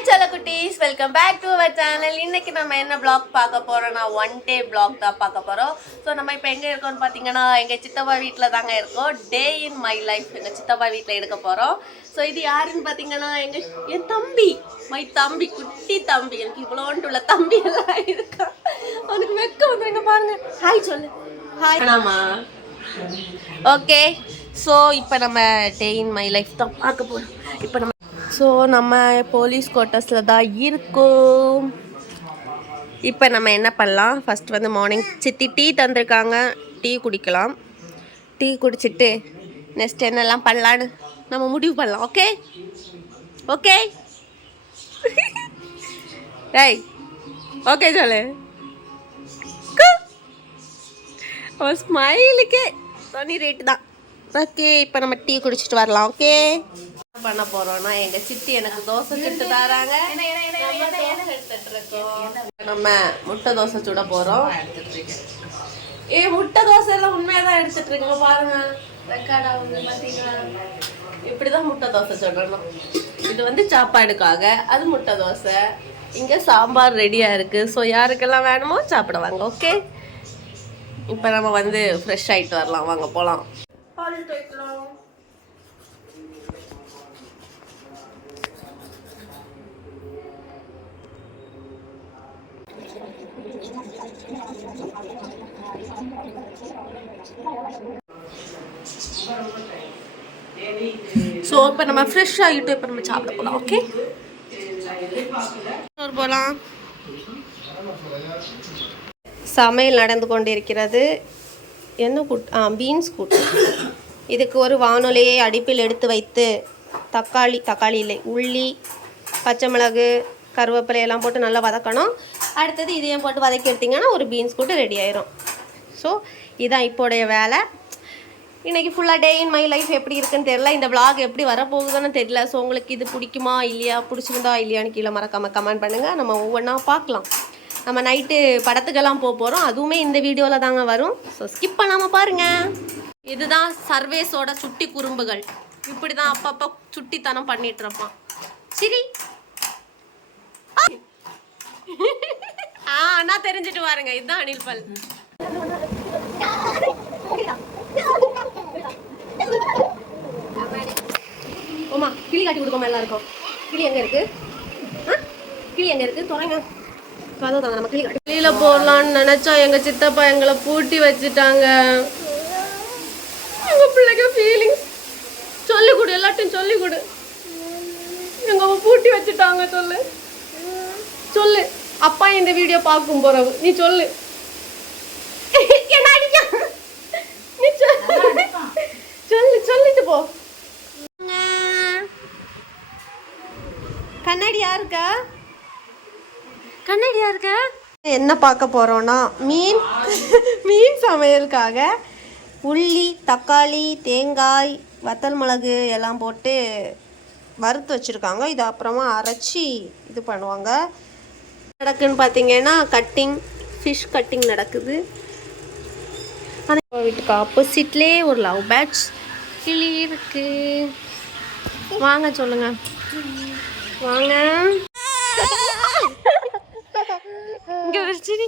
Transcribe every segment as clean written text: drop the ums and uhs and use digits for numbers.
Hi செல்ல குட்டீஸ், welcome back to our channel. இன்னைக்கு நம்ம என்ன vlog பார்க்க போறோம்னா ஒன் டே vlog தான் பார்க்க போறோம். ஸோ நம்ம இப்போ எங்கே இருக்கோம்னு பார்த்தீங்கன்னா எங்கள் சித்தப்பா வீட்டில் தாங்க இருக்கோம். டே இன் மை லைஃப் எங்கள் சித்தப்பா வீட்டில் எடுக்க போகிறோம். ஸோ இது யாருன்னு பார்த்தீங்கன்னா என் தம்பி, மை தம்பி, குட்டி தம்பி. எனக்கு இவ்வளோன்ட்டு உள்ள தம்பி எல்லாம் இருக்கா. அவனுக்கு வெக்க வந்துருங்க பாருங்க. ஹாய் சொல்லு. ஹாய் ஆமா. ஓகே, ஸோ இப்போ நம்ம டே இன் மை லைஃப் தான் பார்க்க போகிறோம். இப்போ நம்ம போலீஸ் குவார்ட்டர்ஸில் தான் இருக்கோம். இப்போ நம்ம என்ன பண்ணலாம், ஃபஸ்ட் வந்து மார்னிங் சித்தி டீ தந்திருக்காங்க, டீ குடிக்கலாம். டீ குடிச்சிட்டு நெக்ஸ்ட் என்னெல்லாம் பண்ணலான்னு நம்ம முடிவு பண்ணலாம். ஓகே ஓகே ரை ஓகே சொல்லு. அவன் ஸ்மைலுக்கே தனி ரேட்டு தான். ஓகே, இப்போ நம்ம டீ குடிச்சிட்டு வரலாம். ஓகே, என்ன பண்ண போறோம்னா எங்க சித்தி எனக்கு தோசை சுட்டு தராங்க. நம்ம முட்டை தோசை சுட போறோம். முட்டை தோசை எல்லாம் உண்மையாதான் எடுத்துட்டு இருக்கீங்க பாருங்க. ரெக்கார்டா வந்து பாத்தீங்களா, இப்படிதான் முட்டை தோசை சுடணும். இது வந்து சாப்பாடுக்காக, அது முட்டை தோசை. இங்க சாம்பார் ரெடியா இருக்கு. ஸோ யாருக்கெல்லாம் வேணுமோ சாப்பிடுவாங்க. ஓகே, இப்போ நம்ம வந்து ஃப்ரெஷ் ஆகிட்டு வரலாம். வாங்க போகலாம். ஸோ இப்போ நம்ம ஃப்ரெஷ் ஆகிட்டு இப்போ நம்ம சாப்பிட போகலாம். ஓகே, போகலாம். சமையல் நடந்து கொண்டிருக்கிறது. என்ன பீன்ஸ் கூட்டு. இதுக்கு ஒரு வானொலியை அடுப்பில் எடுத்து வைத்து தக்காளி இல்லை, உள்ளி, பச்சை மிளகு, கருவேப்பிலை எல்லாம் போட்டு நல்லா வதக்கணும். அடுத்தது இதையும் போட்டு வதக்கி எடுத்திங்கன்னா ஒரு பீன்ஸ் கூட்டு ரெடி ஆயிரும். ஸோ இதுதான் இப்போடைய வேலை. இன்றைக்கி ஃபுல்லாக டே இன் மை லைஃப் எப்படி இருக்குன்னு தெரியல. இந்த விளாக் எப்படி வரப்போகுதுன்னு தெரியல. ஸோ உங்களுக்கு இது பிடிக்குமா இல்லையா, பிடிச்சிருந்தா இல்லையான்னு கீழே மறக்காமல் கமெண்ட் பண்ணுங்கள். நம்ம ஒவ்வொன்றா பார்க்கலாம். நம்ம நைட்டு படத்துக்கெல்லாம் போகிறோம். அதுவுமே இந்த வீடியோவில் தாங்க வரும். ஸோ ஸ்கிப் பண்ணாமல் பாருங்கள். இதுதான் சர்வேஸோட சுட்டி குறும்புகள். இப்படி தான் அப்பப்போ சுட்டித்தனம் பண்ணிட்டு இருப்பான். சரி, நான் தெரிஞ்சுட்டு பாருங்க. இதுதான் அனில் பல். ஓமா, கிளி காட்டி கொடுக்கோமா எல்லாருக்கும். கிளி எங்கே இருக்கு? கிளி எங்கே இருக்கு? தொடங்க. நம்ம கிளியில போடலான்னு நினைச்சா எங்க சித்தப்பா எங்களை பூட்டி வச்சுட்டாங்க. எங்க பிள்ளைக்கு ஃபீலிங்ஸ் சொல்லி கொடு, எல்லாத்தையும் சொல்லி கொடு. எங்க பூட்டி வச்சுட்டாங்க. சொல்லு சொல்லு. அப்பா இந்த வீடியோ பார்க்கும் போறவு நீ சொல்லு. நீ சொல்லு, சொல்லிட்டு போ. கண்ணாடியா இருக்கா? கண்ணாடியா இருக்கா? என்ன பார்க்க போறோம்னா மீன் சமையலுக்காக உள்ளி, தக்காளி, தேங்காய், வத்தல் மிளகு எல்லாம் போட்டு வறுத்து வச்சுருக்காங்க. இது அப்புறமா அரைச்சி இது பண்ணுவாங்க. நடக்குன்னு பார்த்தீங்கன்னா ஃபிஷ் கட்டிங் நடக்குது. ஆனால் வீட்டுக்கு ஆப்போசிட்லேயே ஒரு லவ் பேர்ட்ஸ் கிளி இருக்கு. வாங்க சொல்லுங்க, வாங்க. இங்க வச்சிரி.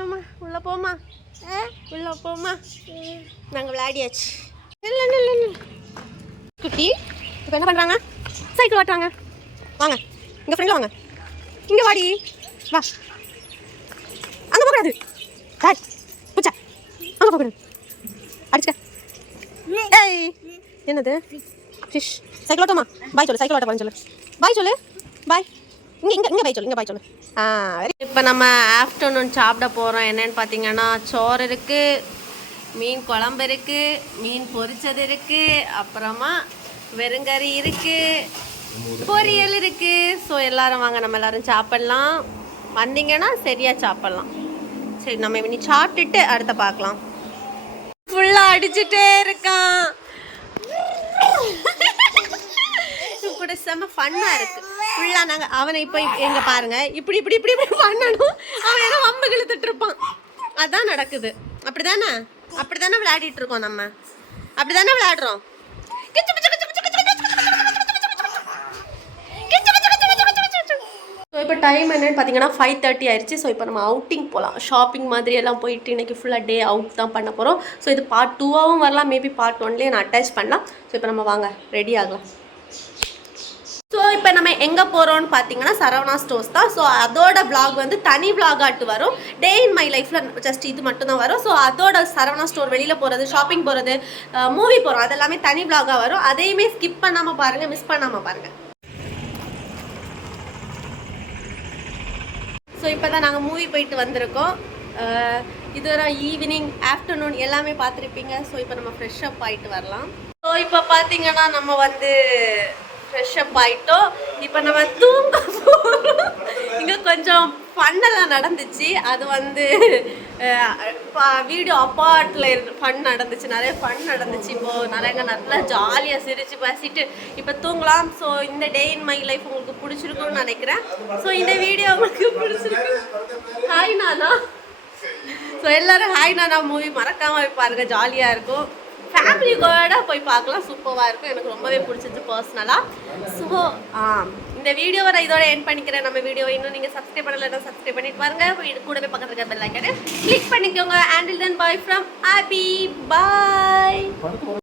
ஆமா, உள்ள போமா, உள்ள போமா. நாங்க விளையாடியாச்சு. குட்டி இப்போ என்ன பண்றாங்க? சைக்கிள் ஓட்டுறாங்க. வாங்க, இங்க ஃப்ரெண்ட்ல வாங்க. இங்க வாடி, வா. அங்க போகக்கூடாது. டாய் பூச்சா, அங்க போகக்கூடாது. அடிச்சுக்க. ஏய், என்னது? ஃபிஷ். சைக்கிள் ஓட்டமா? பாய் சொல்லு. சைக்கிள் ஓட்ட போறேன்னு சொல்லு. பாய் சொல்லு. பாய். இங்கே பாய் சொல்லு. இங்கே பாய் சொல்லு. இப்போ நம்ம ஆஃப்டர்நூன் சாப்பிட போகிறோம். என்னென்னு பார்த்தீங்கன்னா சோறு இருக்குது, மீன் குழம்பு இருக்குது, மீன் பொரிச்சது இருக்குது, அப்புறமா வெறுங்கறி இருக்குது, பொரியல் இருக்குது. ஸோ எல்லோரும் வாங்க, நம்ம எல்லோரும் சாப்பிட்லாம். வந்தீங்கன்னா சரியாக சாப்பிட்லாம். சரி, நம்ம இனி சாப்பிட்டுட்டு அடுத்த பார்க்கலாம். ஃபுல்லாக அடிச்சுட்டே இருக்கான். கூட செம்ம ஃபன்னாக இருக்குது. ஃபுல்லாக நாங்கள் அவனை இப்போ எங்கே பாருங்கள், இப்படி இப்படி இப்படி இப்படி பண்ணணும். அவன் ஏதோ வம்பு இழுத்துட்டு இருப்பான். அதான் நடக்குது. அப்படி தானே விளையாடிட்டு இருக்கோம் நம்ம. அப்படிதானே விளையாடுறோம். ஸோ இப்போ டைம் என்னன்னு பார்த்தீங்கன்னா 5:30 ஆயிடுச்சு. ஸோ இப்போ நம்ம அவுட்டிங் போகலாம். ஷாப்பிங் மாதிரி எல்லாம் போயிட்டு இன்றைக்கி ஃபுல்லாக டே அவுட் தான் பண்ண போகிறோம். ஸோ இது பார்ட் 2ஆகவும் வரலாம், மேபி பார்ட் 1லேயே நான் அட்டாச் பண்ணலாம். ஸோ இப்போ நம்ம வாங்க ரெடி ஆகலாம். ஸோ இப்போ நம்ம எங்கே போகிறோம்னு பார்த்தீங்கன்னா சரவணா ஸ்டோர்ஸ் தான். ஸோ அதோட vlog வந்து தனி vlog-ஆட்டு வரும். டே இன் மை லைஃப்பில் ஜஸ்ட் இது மட்டும் தான் வரும். ஸோ அதோட சரவணா ஸ்டோர் வெளியில் போகிறது, ஷாப்பிங் போகிறது, மூவி போகிறோம், அதெல்லாமே தனி vlog-ஆக வரும். அதையுமே ஸ்கிப் பண்ணாமல் பாருங்கள், மிஸ் பண்ணாமல் பாருங்கள். ஸோ இப்போ தான் நாங்கள் மூவி போயிட்டு வந்திருக்கோம். இது ஒரு ஈவினிங், ஆஃப்டர்நூன் எல்லாமே பார்த்துருப்பீங்க. ஸோ இப்போ நம்ம ஃப்ரெஷ்அப் ஆகிட்டு வரலாம். ஸோ இப்போ பார்த்தீங்கன்னா நம்ம வந்து ஃப்ரெஷ்அப் ஆகிட்டோம். இப்போ நம்ம தூங்க போகிறோம். இங்கே கொஞ்சம் ஃபன்னெல்லாம் நடந்துச்சு. அது வந்து வீடியோ அப்பார்ட்டில் ஃபன் நடந்துச்சு, நிறைய ஃபன் நடந்துச்சு. இப்போது நல்லா ஜாலியாக சிரித்து பேசிட்டு இப்போ தூங்கலாம். ஸோ இந்த டே இன் மை லைஃப் உங்களுக்கு பிடிச்சிருக்கும்னு நினைக்கிறேன். ஸோ இந்த வீடியோ உங்களுக்கு பிடிச்சிருக்கு. ஹாய் நானா. ஸோ எல்லோரும் ஹாய் நானா மூவி மறக்காமல் பாருங்கள், ஜாலியாக இருக்கும். ஃபேமிலியோட போய் பார்க்கலாம், சூப்பராக இருக்கும். எனக்கு ரொம்பவே பிடிச்சிருச்சு பர்சனலாக. ஸோ இந்த வீடியோவை நான் இதோட எண்ட் பண்ணிக்கிறேன். நம்ம வீடியோ இன்னும் நீங்கள் சப்ஸ்கிரைப் பண்ணலைன்னா சப்ஸ்கிரைப் பண்ணிட்டு பாருங்கள். இது கூடவே பக்கத்தில் இருக்க பெல் ஐக்கானை கிளிக் பண்ணிக்கோங்க. Until then bye from Abi. Bye.